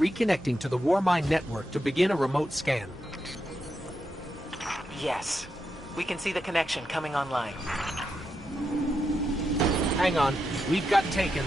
reconnecting to the Warmind network to begin a remote scan. Yes. We can see the connection coming online. Hang on. We've got taken.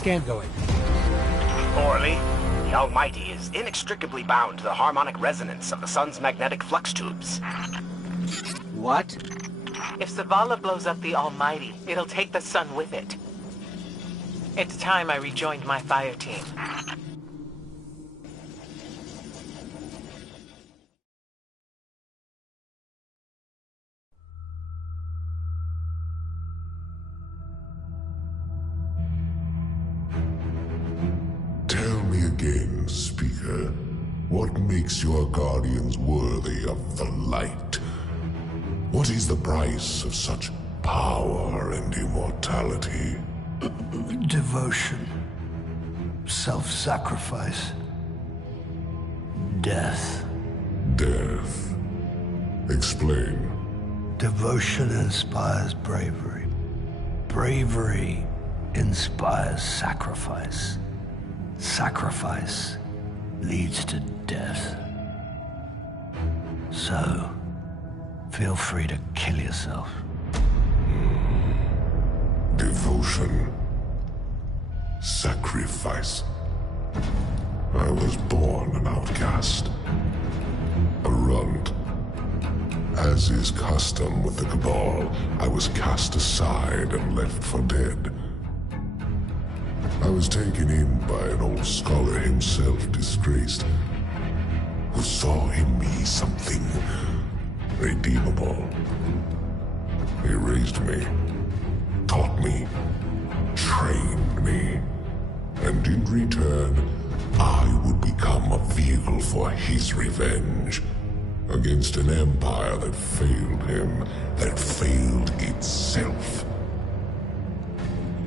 scan going? Poorly. The Almighty is inextricably bound to the harmonic resonance of the sun's magnetic flux tubes. What? If Zavala blows up the Almighty, it'll take the sun with it. It's time I rejoined my fire team. Tell me again, Speaker, what makes your guardians worthy of the light? What is the price of such power and immortality? Devotion. Self-sacrifice. Death. Death. Explain. Devotion inspires bravery. Bravery inspires sacrifice. Sacrifice leads to death. So, feel free to kill yourself. Devotion. Sacrifice. I was born an outcast. A runt. As is custom with the Cabal, I was cast aside and left for dead. I was taken in by an old scholar himself, disgraced, who saw in me something redeemable. He raised me, taught me, trained me, and in return, I would become a vehicle for his revenge against an empire that failed him, that failed itself.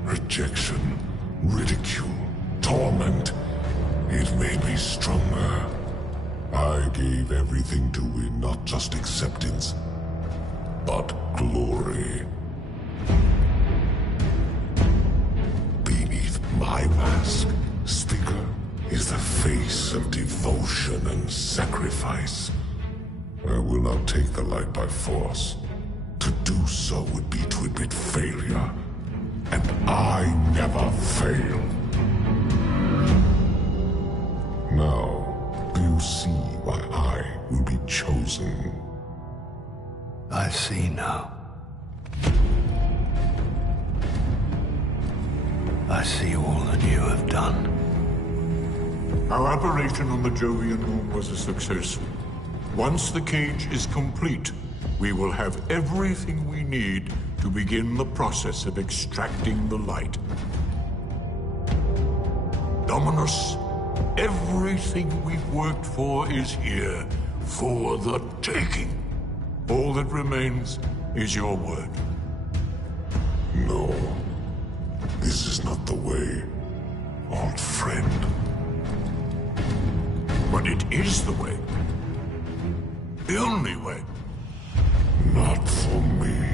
Rejection, ridicule, torment. It made me stronger. I gave everything to win not just acceptance, but glory. Beneath my mask, Speaker, is the face of devotion and sacrifice. I will not take the light by force. To do so would be to admit failure. And I never fail. Now, do you see why I will be chosen? I see now. I see all that you have done. Our operation on the Jovian moon was a success. Once the cage is complete, we will have everything we need to begin the process of extracting the light. Dominus, everything we've worked for is here, for the taking. All that remains is your word. No. This is not the way, old friend. But it is the way. The only way. Not for me.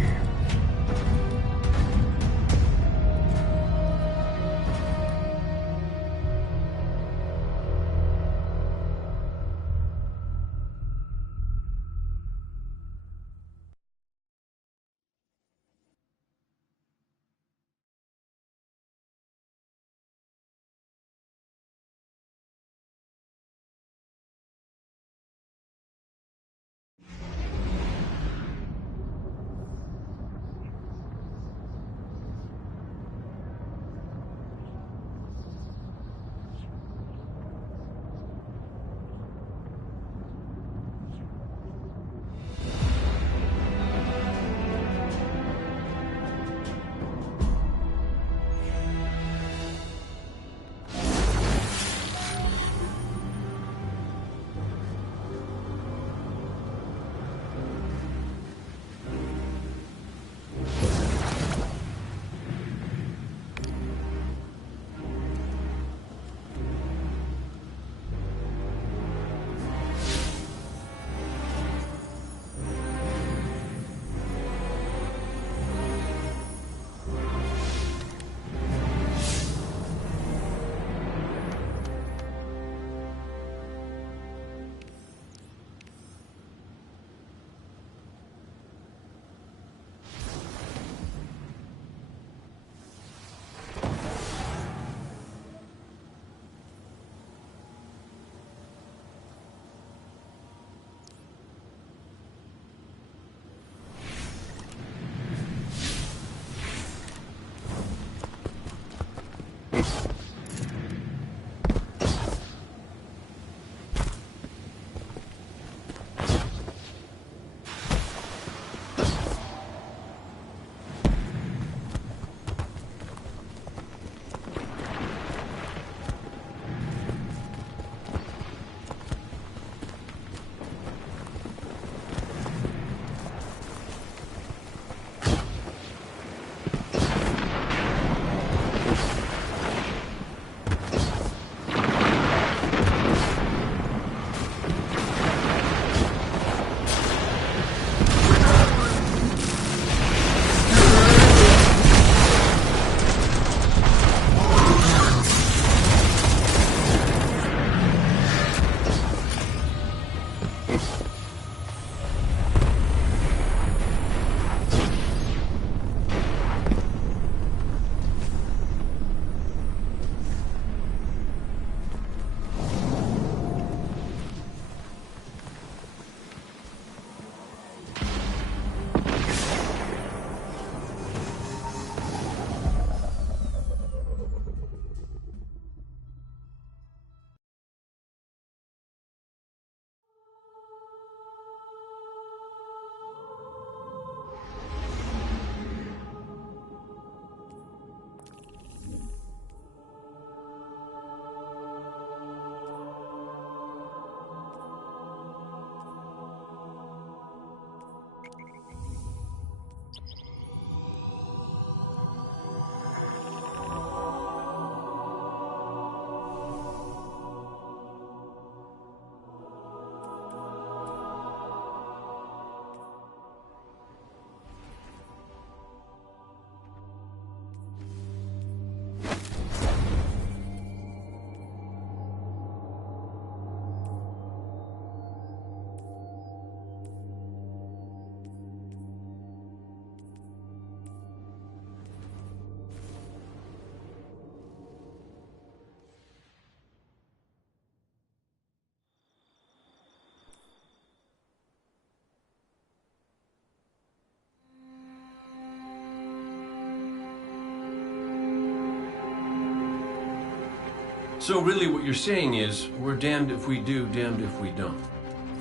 So really what you're saying is, we're damned if we do, damned if we don't.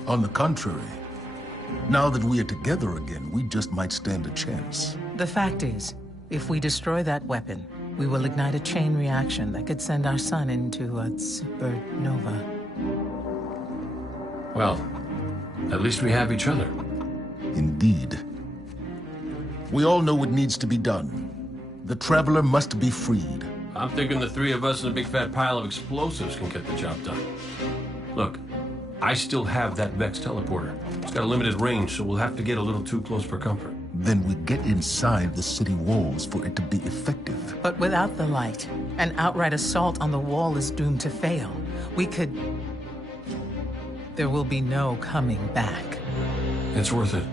On the contrary, now that we are together again, we just might stand a chance. The fact is, if we destroy that weapon, we will ignite a chain reaction that could send our sun into a supernova. Well, at least we have each other. Indeed. We all know what needs to be done. The Traveler must be freed. I'm thinking the three of us and a big fat pile of explosives can get the job done. Look, I still have that Vex teleporter. It's got a limited range, so we'll have to get a little too close for comfort. Then we get inside the city walls for it to be effective. But without the light, an outright assault on the wall is doomed to fail. We could... There will be no coming back. It's worth it.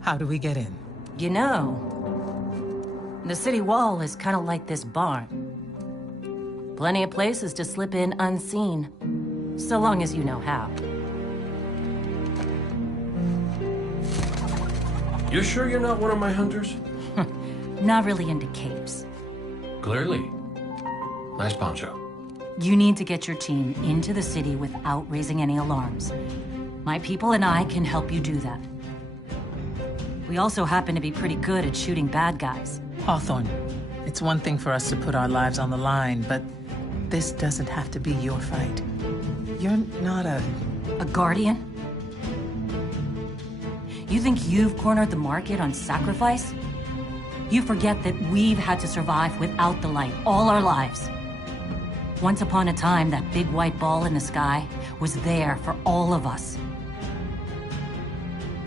How do we get in? You know, the city wall is kind of like this barn. Plenty of places to slip in unseen, so long as you know how. You sure you're not one of my hunters? Not really into caves. Clearly. Nice poncho. You need to get your team into the city without raising any alarms. My people and I can help you do that. We also happen to be pretty good at shooting bad guys. Hawthorne, it's one thing for us to put our lives on the line, but this doesn't have to be your fight. You're not a guardian? You think you've cornered the market on sacrifice? You forget that we've had to survive without the light all our lives. Once upon a time, that big white ball in the sky was there for all of us.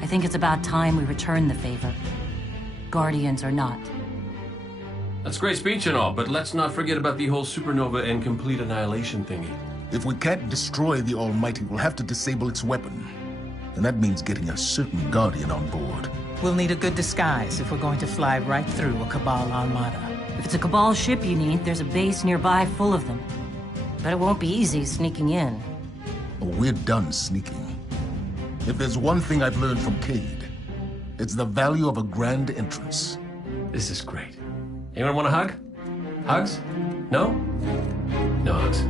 I think it's about time we return the favor. Guardians or not. That's great speech and all, but let's not forget about the whole supernova and complete annihilation thingy. If we can't destroy the Almighty, we'll have to disable its weapon. And that means getting a certain Guardian on board. We'll need a good disguise if we're going to fly right through a Cabal armada. If it's a Cabal ship you need, there's a base nearby full of them. But it won't be easy sneaking in. Oh, we're done sneaking. If there's one thing I've learned from Cade, it's the value of a grand entrance. This is great. Anyone want a hug? Hugs? No? No hugs.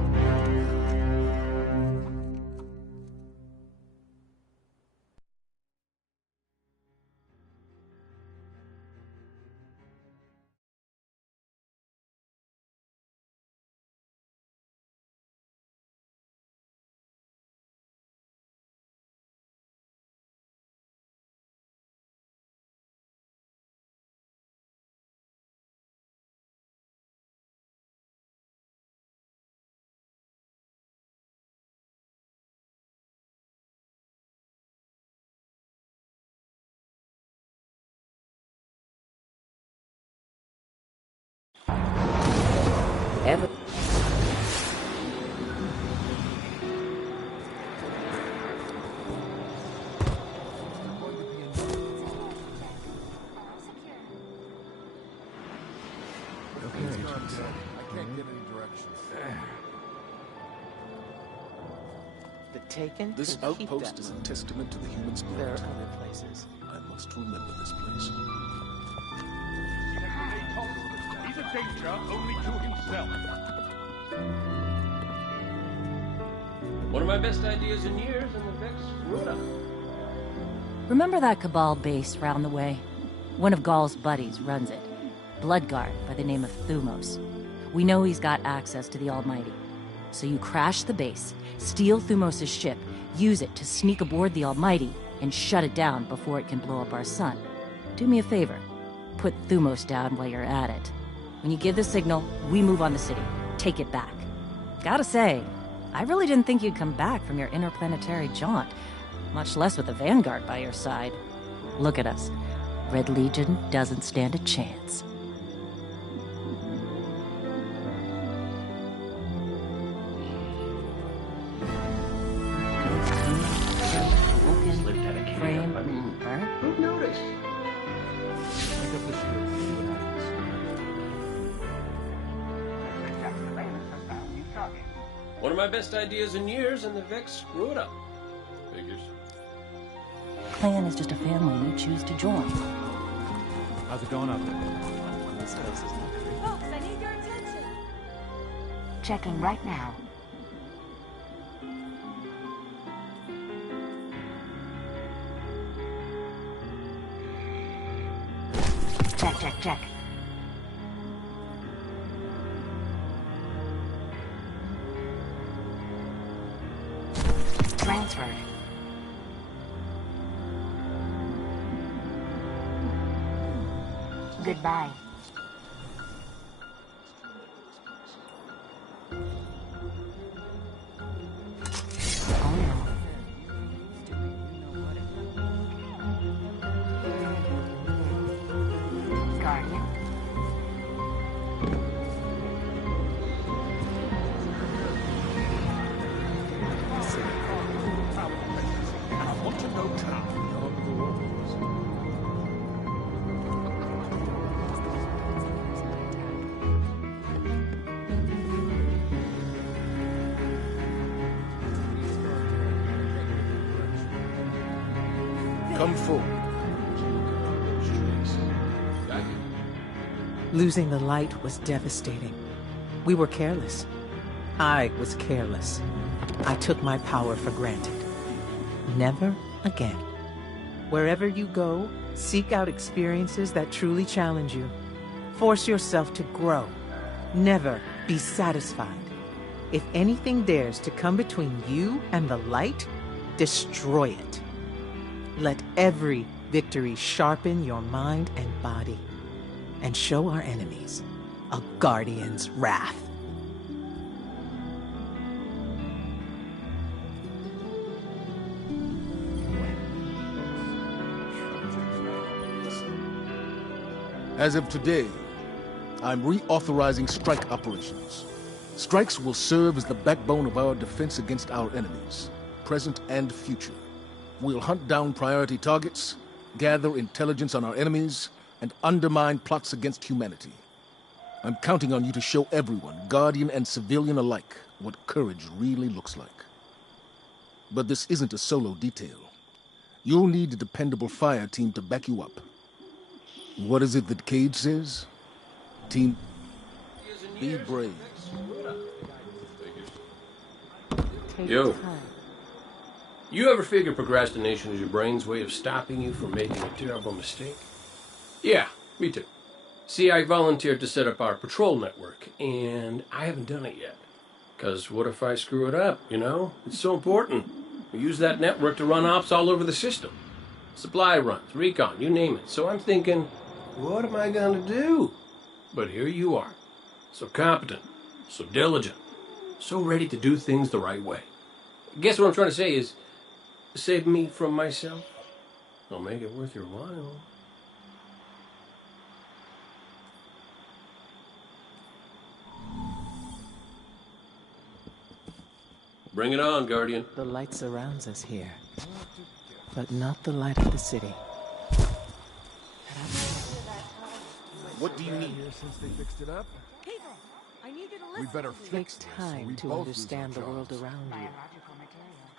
The Taken? This can keep outpost that is a moon. testament to the human There are spirit. other places. I must remember this place. He's a danger only to himself. One of my best ideas in years, and the Vex screwed up. Remember that Cabal base round the way? One of Gaul's buddies runs it. Bloodguard by the name of Thumos. We know he's got access to the Almighty. So you crash the base, steal Thumos' ship, use it to sneak aboard the Almighty, and shut it down before it can blow up our sun. Do me a favor. Put Thumos down while you're at it. When you give the signal, we move on the city. Take it back. Gotta say, I really didn't think you'd come back from your interplanetary jaunt, much less with the Vanguard by your side. Look at us. Red Legion doesn't stand a chance. Frame, burnt. Who noticed? One of my best ideas in years, and the Vex screwed up. Figures. Clan is just a family you choose to join. How's it going out there? This place is not great. Folks, I need your attention. Checking right now. Check. Transferred. Goodbye. Oh no. Guardian. I want to know town beyond the walls. Come forward. Losing the light was devastating. We were careless. I was careless. I took my power for granted. Never again. Wherever you go, seek out experiences that truly challenge you. Force yourself to grow. Never be satisfied. If anything dares to come between you and the light, destroy it. Let every victory sharpen your mind and body, and show our enemies a guardian's wrath. As of today, I'm reauthorizing strike operations. Strikes will serve as the backbone of our defense against our enemies, present and future. We'll hunt down priority targets, gather intelligence on our enemies, and undermine plots against humanity. I'm counting on you to show everyone, Guardian and civilian alike, what courage really looks like. But this isn't a solo detail. You'll need a dependable fire team to back you up. What is it that Cage says? Team, be brave. Yo. You ever figure procrastination is your brain's way of stopping you from making a terrible mistake? Yeah, me too. See, I volunteered to set up our patrol network, and I haven't done it yet. 'Cause what if I screw it up, you know? It's so important. We use that network to run ops all over the system. Supply runs, recon, you name it. So I'm thinking, what am I gonna do? But here you are. So competent, so diligent, so ready to do things the right way. Guess what I'm trying to say is, save me from myself. I'll make it worth your while. Bring it on, Guardian. The light surrounds us here, but not the light of the city. What do you need? Since they fixed it up? I need you to listen. We better It fix takes this, time so we to both understand the lose our world jobs. around you. Biological material.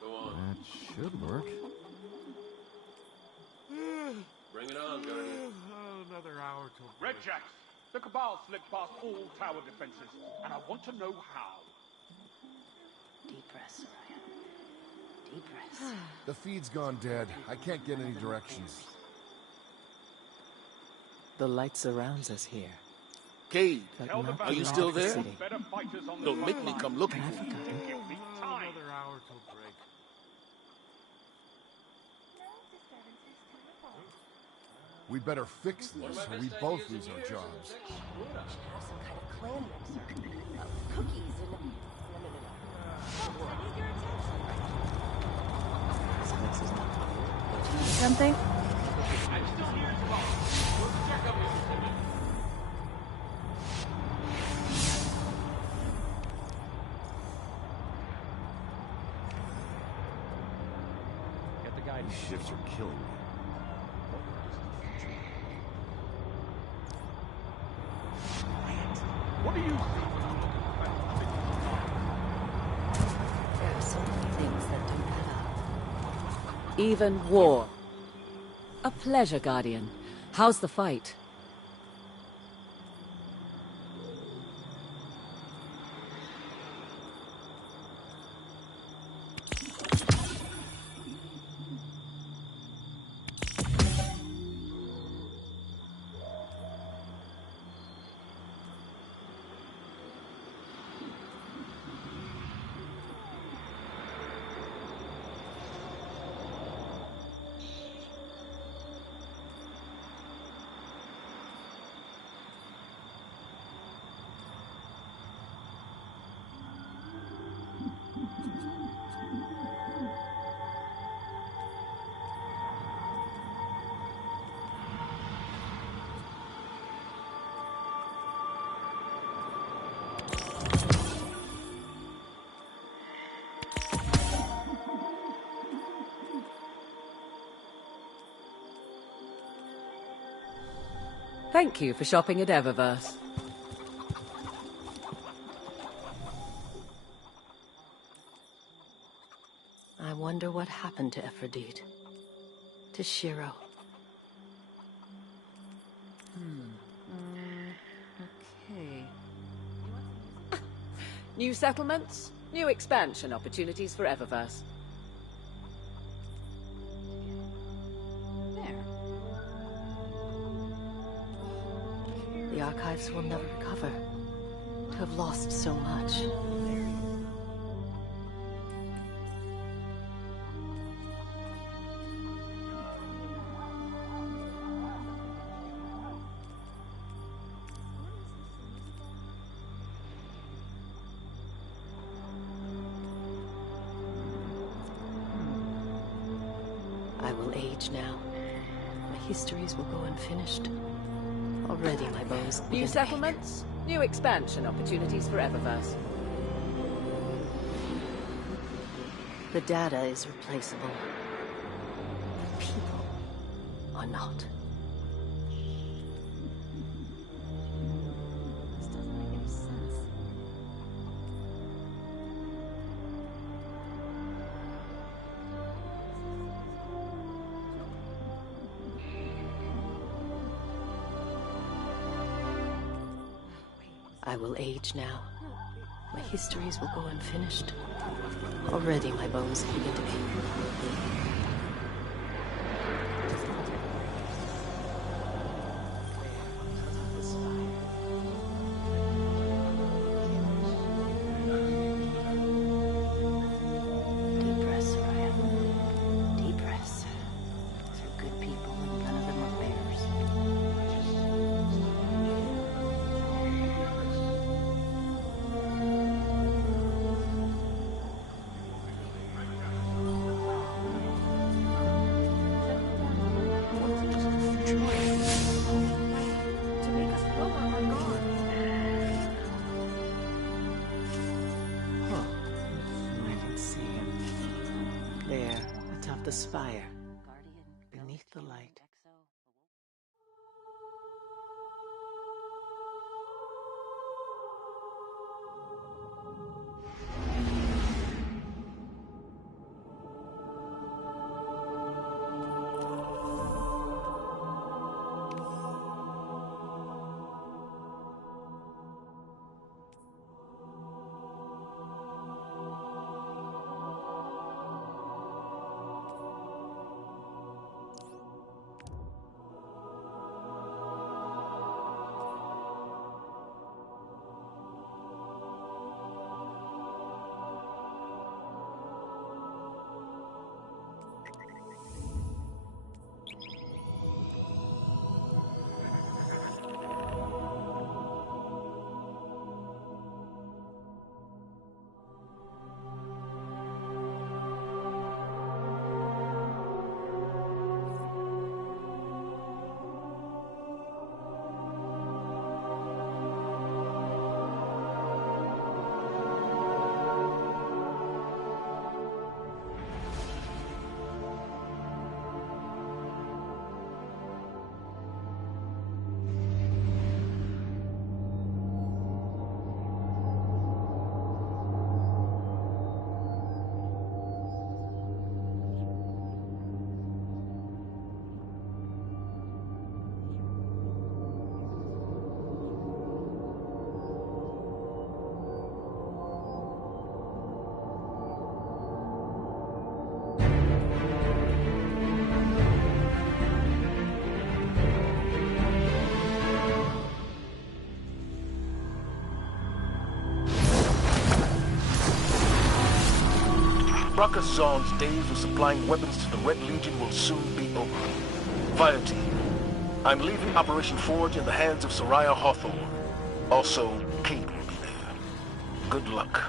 Go on. That should work. Bring it on, Guardian. Another hour till... Red Jacks, the Cabal slipped past all tower defenses, and I want to know how. Deep breaths, Soraya. Deep breaths. The feed's gone dead. I can't get any directions. The light surrounds us here, Cade, but Tell the not are you the still light of the there? city. Better fighters on the Don't make me front come line. looking I've for you. forgotten. Give me time. Another hour till break. We better fix this, so we both lose our jobs. Have some kind of clan mixer. Cookies and... No. Something? I'm still here as well. We'll check up with you. Get the guy. These shifts are killing me. What do you see when you look at the There are so many things that don't add up. Even war. A pleasure, Guardian. How's the fight? Thank you for shopping at Eververse. I wonder what happened to Aphrodite. To Shiro. Okay. New settlements, new expansion opportunities for Eververse. There. The archives will never recover. To have lost so much. I will age now. My histories will go unfinished. Already my bones begin New to settlements, new expansion opportunities for Eververse. ache. The data is replaceable. The people are not. This doesn't make any sense. I will age now. My histories will go unfinished. Already my bones begin to ache. Deep breath, Soraya. Deep breaths. These are good people, and none of them are bears. To make us lower our guard. I can see him. There, atop the spire, beneath the light. Rakazan's days of supplying weapons to the Red Legion will soon be over. Fire team, I'm leaving Operation Forge in the hands of Soraya Hawthorne. Also, Cade will be there. Good luck.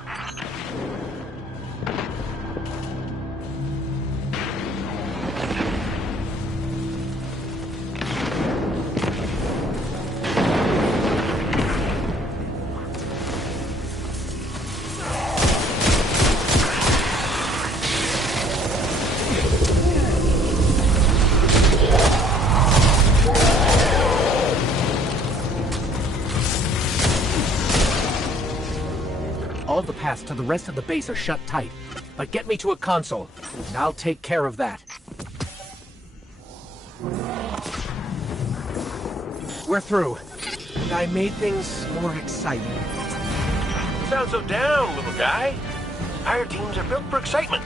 all the paths to the rest of the base are shut tight. But get me to a console, and I'll take care of that. We're through. And I made things more exciting. You sound so down, little guy. Fire teams are built for excitement.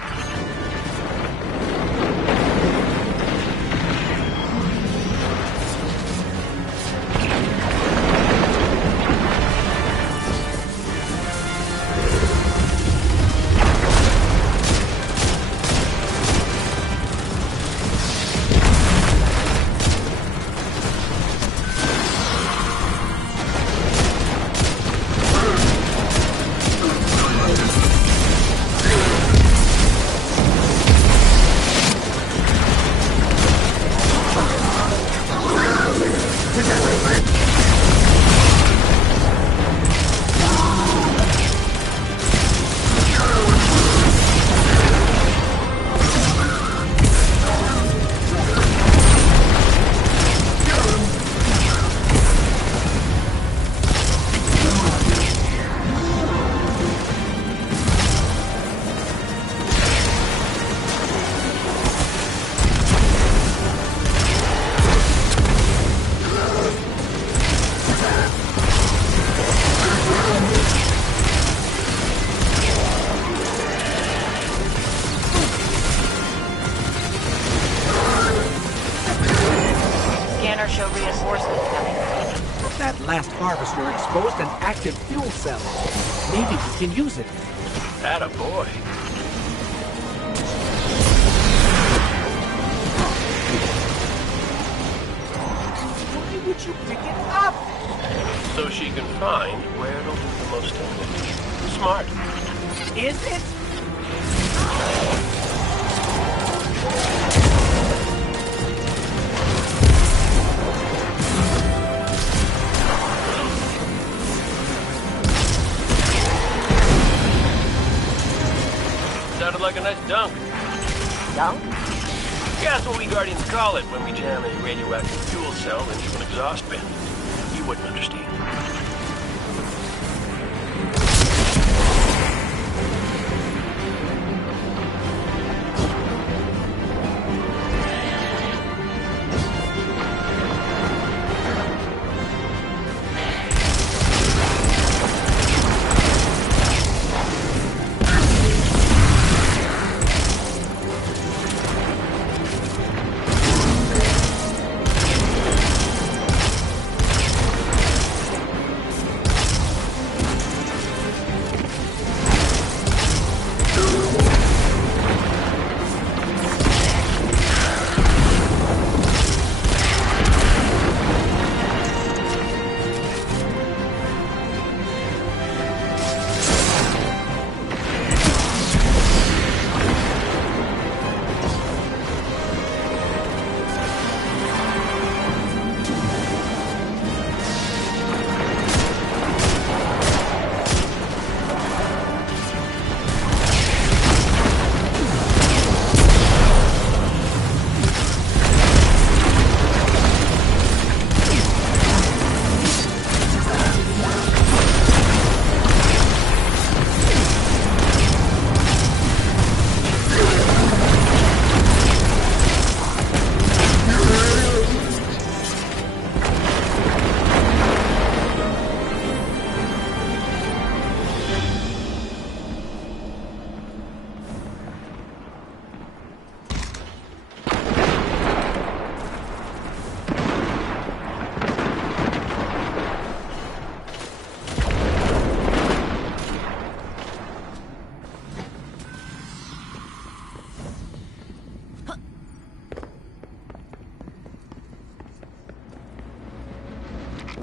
Show reinforcements coming. That last harvester exposed an active fuel cell. Maybe we can use it. Atta boy. Why would you pick it up? So she can find where it'll do the most damage. Smart. Is it? Sounded like a nice dunk. Dunk? Yeah, that's what we Guardians call it when we jam a radioactive fuel cell into an exhaust bin. You wouldn't understand.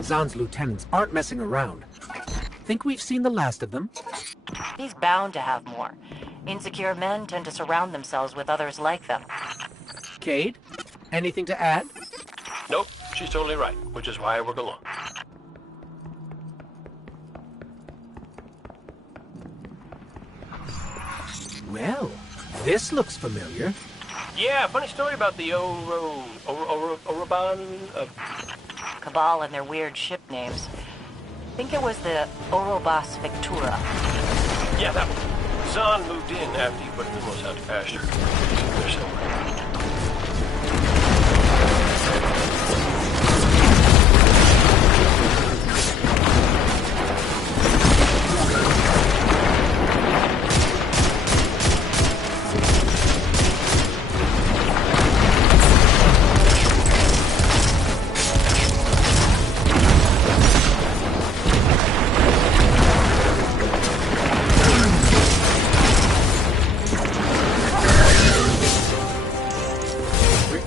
Zahn's lieutenants aren't messing around. Think we've seen the last of them? He's bound to have more. Insecure men tend to surround themselves with others like them. Cade, anything to add? Nope, she's totally right, which is why I work alone. Well, this looks familiar. Yeah, funny story about the Oroban of... Cabal and their weird ship names. Think it was the Orobas Victura. Yeah, that one. Zahn moved in after you put Thumos out to pasture. There somewhere.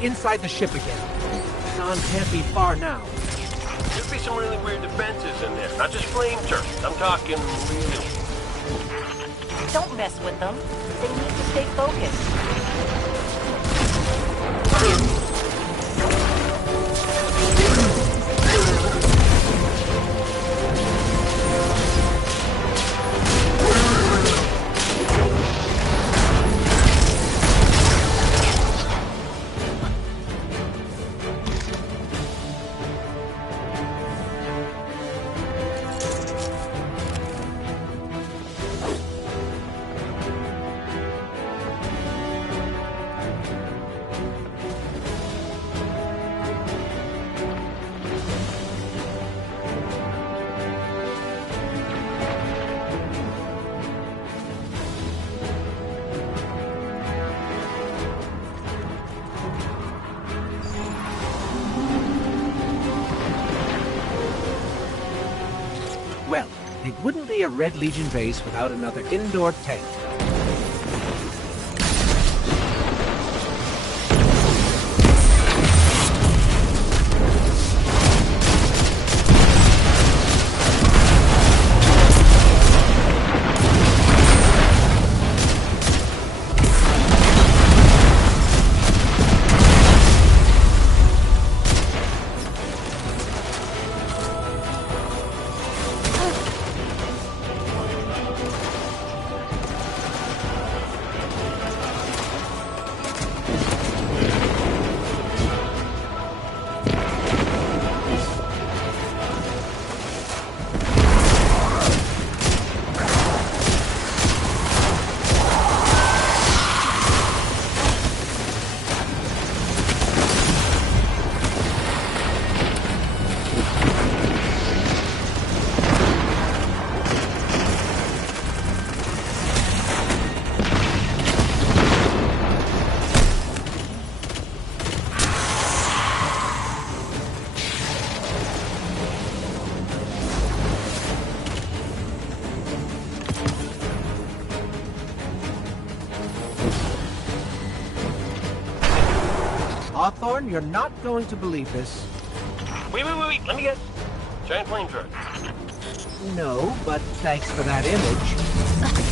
Inside the ship again. Zahn can't be far now. Could be some really weird defenses in there. Not just flame turrets. I'm talking real. Don't mess with them. They need to stay focused. Well, it wouldn't be a Red Legion base without another indoor tank. Hawthorne, you're not going to believe this. Wait. Let me guess. Giant flamethrower. No, but thanks for that image.